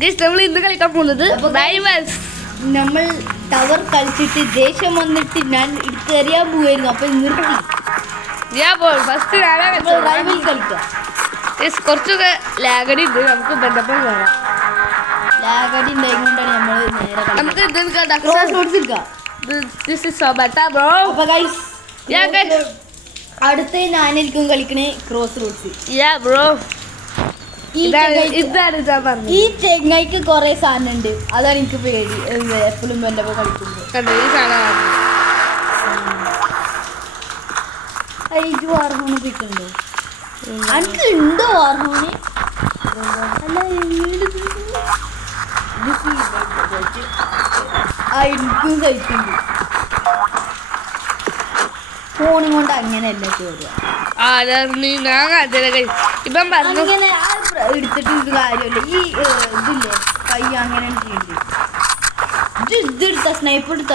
Guys നമ്മൾ ഇന്ന് കളിക്കാൻ പോകുന്നത് റൈവൽസ്. നമ്മൾ ടവർ കളിച്ചിട്ട് ദേഷ്യം വന്നിട്ട് ഞാൻ എടുത്തെറിയാൻ പോവായിരുന്നു. അപ്പൊ നിർത്തി ഫസ്റ്റ് റൈവൽ കളിക്കാം. കുറച്ചൊക്കെ ലാഗടി ഉണ്ട്, നമുക്ക് ബന്ധപ്പം കാണാം. ലാഗടി ഉണ്ടായിക്കൊണ്ടാണ് നമ്മൾ നേരെ നമുക്ക് അടുത്ത ഞാനായിരിക്കും കളിക്കണേ ക്രോസ് റോഡ്സ്. ഈ ചെങ്ങായിക്ക് കൊറേ സാധനം ഉണ്ട്, അതാണ് എനിക്ക് പേടി. എപ്പോഴും എന്റെ കളിക്കുമ്പോ വാർഹോണ് പിക്കുണ്ടോ? എനിക്ക് ഉണ്ടോ വാർഹോണ്? അല്ല എനിക്കും കഴിക്കുന്നുണ്ട്. ഫോണും കൊണ്ട് അങ്ങനെയല്ല ചോദ്യം. ഇപ്പം അങ്ങനെ എടുത്തിട്ട് ഒരു കാര്യമല്ല. ഈ ഇതില്ലേ കൈ അങ്ങനെ ചെയ്യണ്ട്. ഇതെടുത്ത സ്നൈപ്പ് എടുത്ത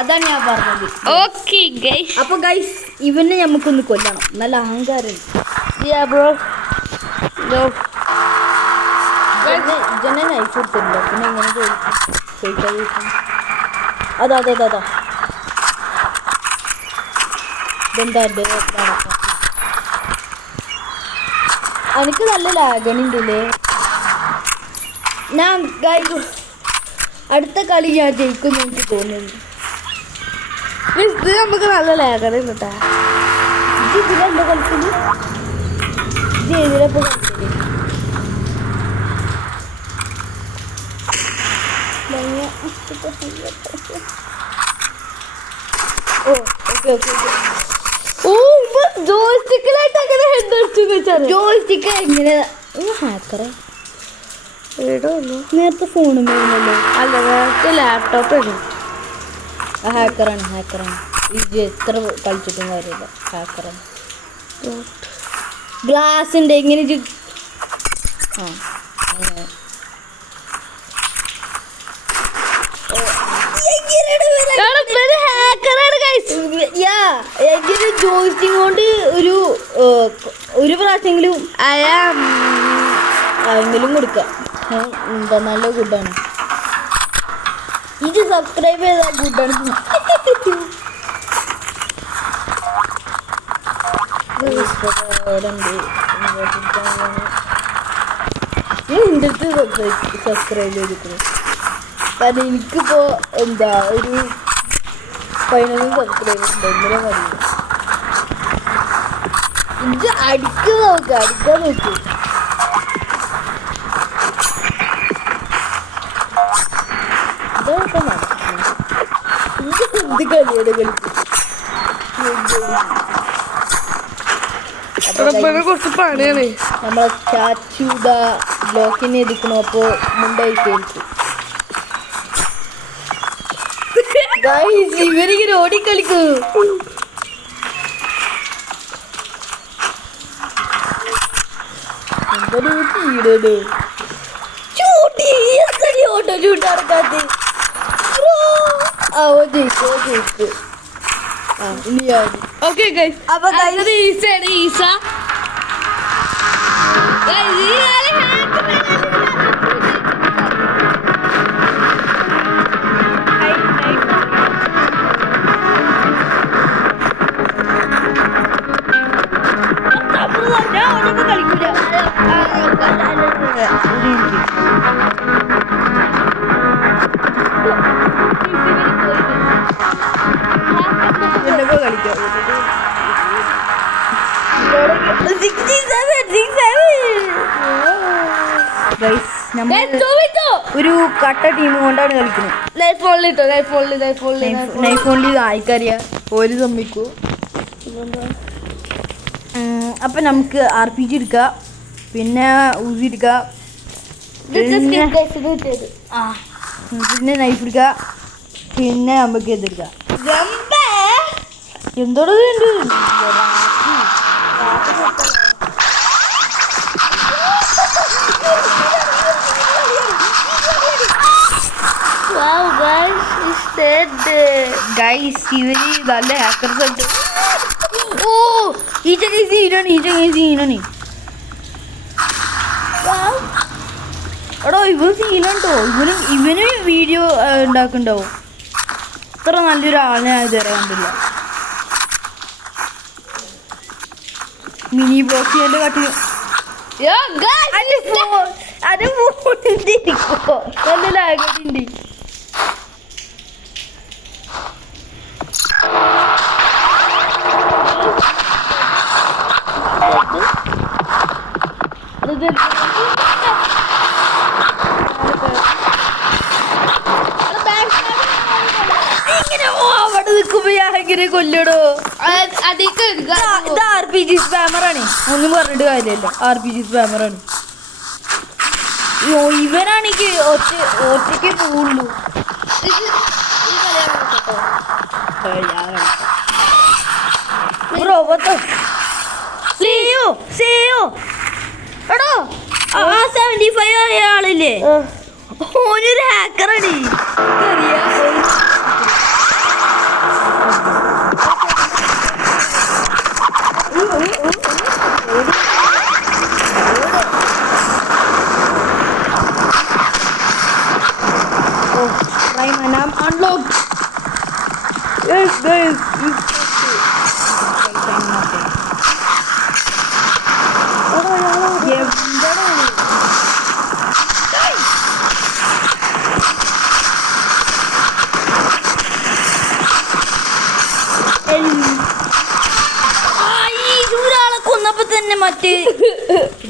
അതാണ് ഞാൻ പറഞ്ഞത്. അപ്പൊ ഗൈസ് ഇവനെ നമുക്കൊന്ന് കൊല്ലണം. നല്ല അഹങ്കാരം. ജന നൈഫ് എടുത്തില്ല, പിന്നെ എങ്ങനെ ചോദിക്കാം. അതാ ഇതെന്താ എനിക്ക് നല്ല ലാഗണിണ്ടല്ലേ. ഞാൻ അടുത്ത കളി ഞാൻ ജയിക്കും എനിക്ക് തോന്നുന്നു. ഇത് നമുക്ക് നല്ല ലാഗണി കേട്ടാ. ഇതിലെന്താ കളിക്കല്? ഇത് ഏതിലപ്പോ കളിക്കല്? നേരത്തെ ഫോണും അല്ല, നേരത്തെ ലാപ്ടോപ്പ് ഹാക്കറാണ്. ഇത് എത്ര കളിച്ചിട്ടും കാര്യമില്ല, ഹാക്കറാണ്. ഗ്ലാസ് ഉണ്ട് എങ്ങനെ ജോയിസ്റ്റിംഗ് കൊണ്ട് ഒരു പ്രാവശ്യമെങ്കിലും അതെങ്കിലും കൊടുക്കാം. എന്താ നല്ല ഗുഡാണ്. ഇത് സബ്സ്ക്രൈബ് ചെയ്താൽ ഗുഡാണ്. എൻ്റെ അടുത്ത് സബ്സ്ക്രൈബ് ചെയ്തിരിക്കുന്നു. കാരണം എനിക്കിപ്പോ എന്താ ഒരു 15 സബ്സ്ക്രൈബേഴ്സ് ഉണ്ട്. ഇന്നലെ മതി. ഇത് അടിക്കാൻ നോക്ക്. ഇതൊക്കെ എന്ത് കളിയാണ് കളിക്കും. കുറച്ച് പണിയാണ്. നമ്മളെ ചാച്ചൂത ബ്ലോക്കിനെ എടുക്കണോ? അപ്പോ മുണ്ടായി കേൾക്കും. ഇവരിങ്ങനെ ഓടിക്കളിക്കൂ. എന്തൊരു ചീടേ ഓട്ടോ ചൂട്ടടക്കാത്ത. ഓക്കെ ഗൈസ്, അപ്പൊ ഈസയാണ്. ഈസ ഒരു കട്ട ടീം കൊണ്ടാണ് കളിക്കുന്നത്. നൈഫ് ഓൺലി ആയിക്കറിയാ ഒരു സമ്മിക്കൂ. അപ്പൊ നമുക്ക് RPG എടുക്കാം, പിന്നെ ഊസി എടുക്കാം, പിന്നെ നൈഫ് എടുക്കാം, പിന്നെ നമുക്ക് എതെടുക്കാം. എന്തോട ഗൈസ് ഇവര് നല്ല ഹാക്കർസ് ഉണ്ട്. ഓ ഈ ചെങ്ങായി സീനാണ്. എടോ ഇവൻ സീനുണ്ടോ, ഇവന് വീഡിയോ ഉണ്ടാക്കുന്നുണ്ടാവും. ഇത്ര നല്ലൊരാളിനെ ഞാൻ ഇതുവരെ കണ്ടില്ല. മിനി ബോക്സിന്റെ കാട്ടി അത് ഫോണിരിക്കോ നല്ല ലാഗുണ്ട്. അവിടെ നിൽക്കുമ്പോ ഞാൻ എങ്ങനെ കൊല്ലടോ. ഇത് RPG സ്പാമറാണ്, ഒന്നും പറഞ്ഞിട്ട് കാര്യമല്ല. RPG സ്പാമറാണ്. ഇവനാണെങ്കിൽ ഒറ്റയ്ക്ക് പോവുള്ളൂ. എടോ ആ 75 ആയ ആളില്ലേ, ഓനൊരു ഹാക്കറാണ്. I'm unlocked. Yes, guys. ഒരാളെ കൊന്നപ്പോ തന്നെ മറ്റേ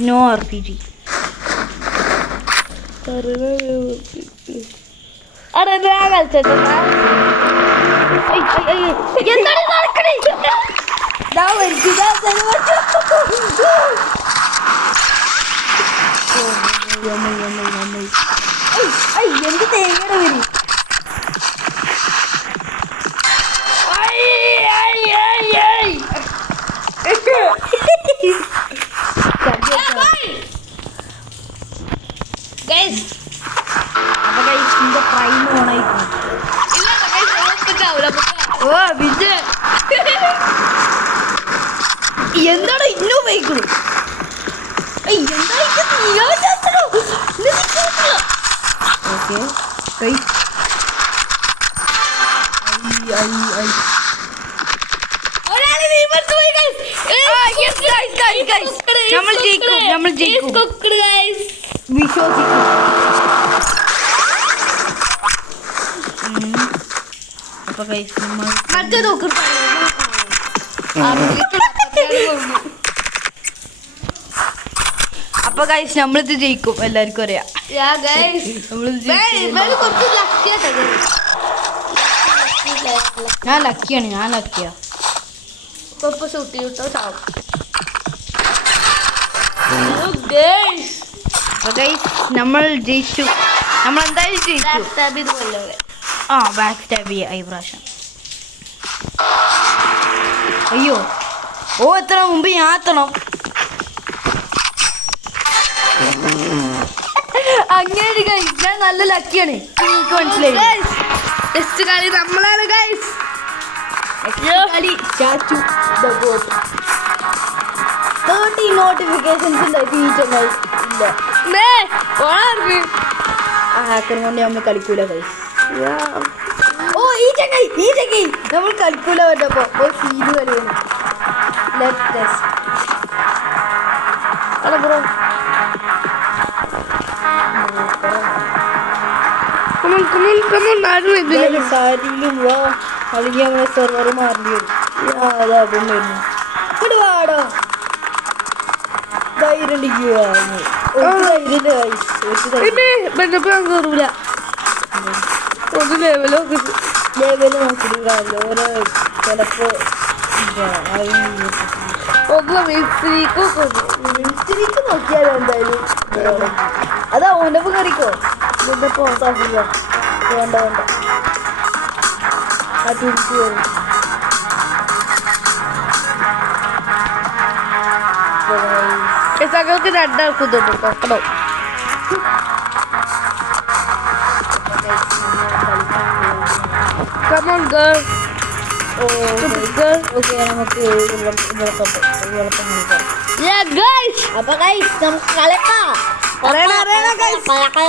നോ RPG. എന്താണ് നടക്കണേ? എന്ത് തേങ്ങയുടെ വരി. പ്രൈം ഓണായിരിക്കും. എന്താണ് ഇന്നും വൈകുള്ളൂ? നമ്മൾ ജയിക്കും, വിശ്വസിക്കും. അപ്പൊ ഗൈസ് നമ്മളിത് ജയിക്കും, എല്ലാവർക്കും അറിയാം. ഞാൻ ലക്കിയാ. നമ്മൾ ജയിച്ചു, നമ്മൾ എന്തായാലും ജയിച്ചു. ബാക്ക് സ്റ്റാബ് ചെയ്യാം ഈ പ്രാവശ്യം. അയ്യോ എത്തണം, മുമ്പ് ഞാൻ എത്തണം. അങ്ങനെ ഞാൻ നല്ല ലക്കിയാണ്, എനിക്ക് മനസ്സിലായി. കളി നമ്മളാണ് ഗൈസ്. കളി 30 നോട്ടിഫിക്കേഷൻസ് ഉണ്ടായി. ഹാക്കർ കൊണ്ട് നമ്മൾ കളിക്കൂല ഗൈസ്. ഈ ചങ്ങായി നമ്മൾ കളിക്കൂല പറഞ്ഞപ്പോ സീന് കളിയാണ്. ബ്രോ സാരിയിലും വാ, അല്ലെങ്കിൽ അങ്ങനെ സെർവർ മാറേണ്ടി വരും. അതും വരുന്നു. ഇവിടെ വാടോ, ധൈര്യം കയറൂല. ഒരു ലെവല് നോക്കിയില്ല. ഓരോ ചിലപ്പോ മിനിസ്ട്രിക്ക് നോക്കിയാലോ എന്തായാലും. അതാ ഓൻ്റെ കറിക്കോ വേണ്ട ആ തിരിച്ചു വരും. സകൾക്ക് രണ്ടാൾക്കുന്നുണ്ട് നോക്കണോ. Come on, girl. ഓക്കെ നമുക്ക് വെളുപ്പം കളിക്കാം. Yeah, guys. അപ്പൊ guys, നമുക്ക് കളിക്കാം.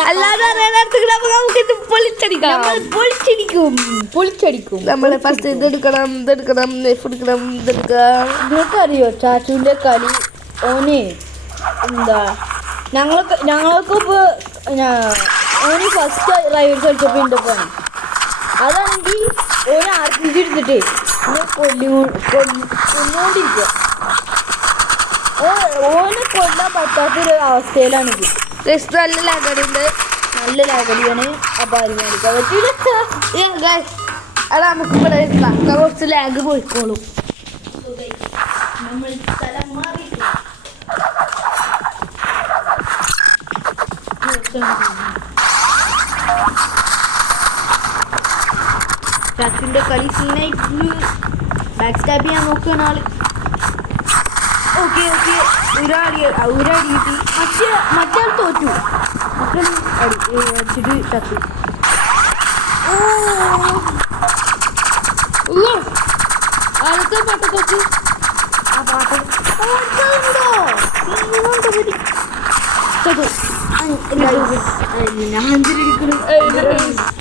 അല്ലാതെ നമുക്ക് ഇത് പൊളിച്ചടിക്കാം. പൊളിച്ചടിക്കും. നമ്മള് ഫസ്റ്റ് ഇതെടുക്കണം ഇതെടുക്കണം ഇതെടുക്കണം ഇതെടുക്കാം. നിങ്ങൾക്കറിയോ ചാച്ചുവിന്റെ കളി? ഓന് എന്താ ഞങ്ങൾക്ക് ഇപ്പൊ ഓന് ഫസ്റ്റ് റൈഡ് കളിച്ചപ്പോ ഉണ്ട് പോണ്. അതാണെങ്കിൽ ഓന് RPG എടുത്തിട്ടേ കൊന്നുകൊണ്ടിരിക്കുക. ഓന് കൊല്ലാൻ പറ്റാത്തൊരു അവസ്ഥയിലാണിത്. നല്ല ലാഗടിയുണ്ട്. നല്ല ലാഗടിയാണ്. അപ്പൊ അറിയാൻ പറ്റില്ല. അത് നമുക്ക് ഇവിടെ ഇരുത്താം. കുറച്ച് ലാഗ് പോയിക്കോളും. നമ്മൾ സ്ഥലം മാറിയിട്ടില്ല. ചാച്ചുവിന്റെ കളി സീനായിട്ട് ബാക്ക് സ്റ്റാബ് ചെയ്യാൻ നോക്കുകയാണ് ആള്. ഓക്കെ ഒരടി കിട്ടി. മറ്റേ ആൾ തോറ്റു. അടിച്ചിട്ട് ചത്തു. ആദ്യത്തെ പാട്ട് കൊച്ചു ആ പാട്ട്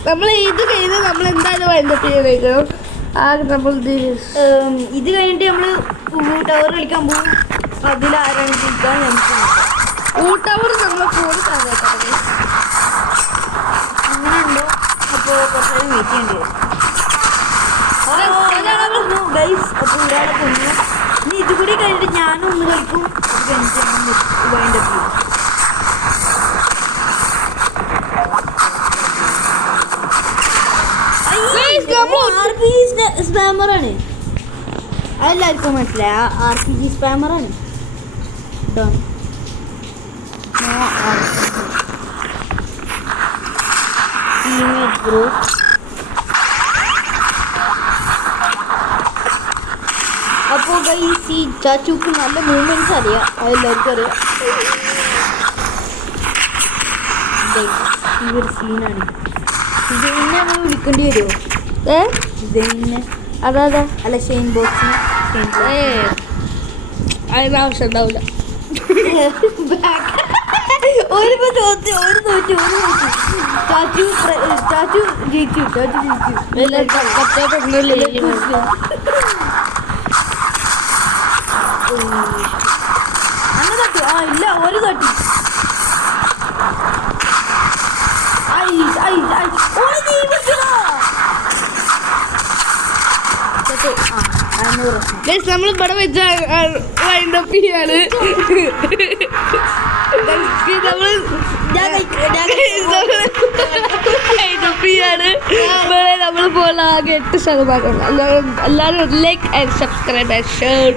നമ്മൾ ഇത് കഴിഞ്ഞ് നമ്മൾ എന്തായാലും വൈൻഡപ്പ് ചെയ്തേക്കണം. ആദ്യം നമ്മൾ ഇത് കഴിഞ്ഞിട്ട് നമ്മള് ടവർ കളിക്കാൻ പോകും. അതിലാരാണ് ജയിക്കാൻ നമുക്ക് ഊട്ടവർ നമ്മളെ ഫോൺ തന്നേക്കാം. അങ്ങനെ ഉണ്ടോ? അപ്പോൾ കുറച്ച് നേരം വെയിറ്റ് ചെയ്യേണ്ടി വരും. ഗൈസ്, അപ്പോൾ ഒരാളെ കൊന്നു. ഇനി ഇത് കൂടി കഴിഞ്ഞിട്ട് ഞാനും ഒന്ന് കളിക്കും. അത് കഴിഞ്ഞിട്ട് വൈൻഡപ്പ് ചെയ്യും. സ്പാമറാണ്. അതെല്ലാവർക്കും മനസ്സിലായ RPG സ്പാമറാണ്. അപ്പോൾ ഗൈസ്, ഈ ചാച്ചുക്ക് നല്ല മൂവ്മെന്റ്സ് അറിയാം. അതെല്ലാവർക്കും അറിയാം. ഈ ഒരു സീനാണ്. ജെയിനെ നമ്മൾ വിളിക്കേണ്ടി വരുമോ? ജെയിനെ അതാ അല്ല ഷെയിൻ ബോക്സിന്. അതിന് ആവശ്യം ഉണ്ടാവില്ല. ഒരു തോറ്റു. ചാച്ചു ജയിച്ചു. അന്ന് തട്ടി. ആ ഇല്ല, ഒരു തട്ടി. നമ്മൾ ഇവിടെ വെച്ച് വൈൻഡപ്പ് ചെയ്യാണ്. നമ്മൾ പോലെ ആകെ 8%. എല്ലാവരും like and subscribe and share.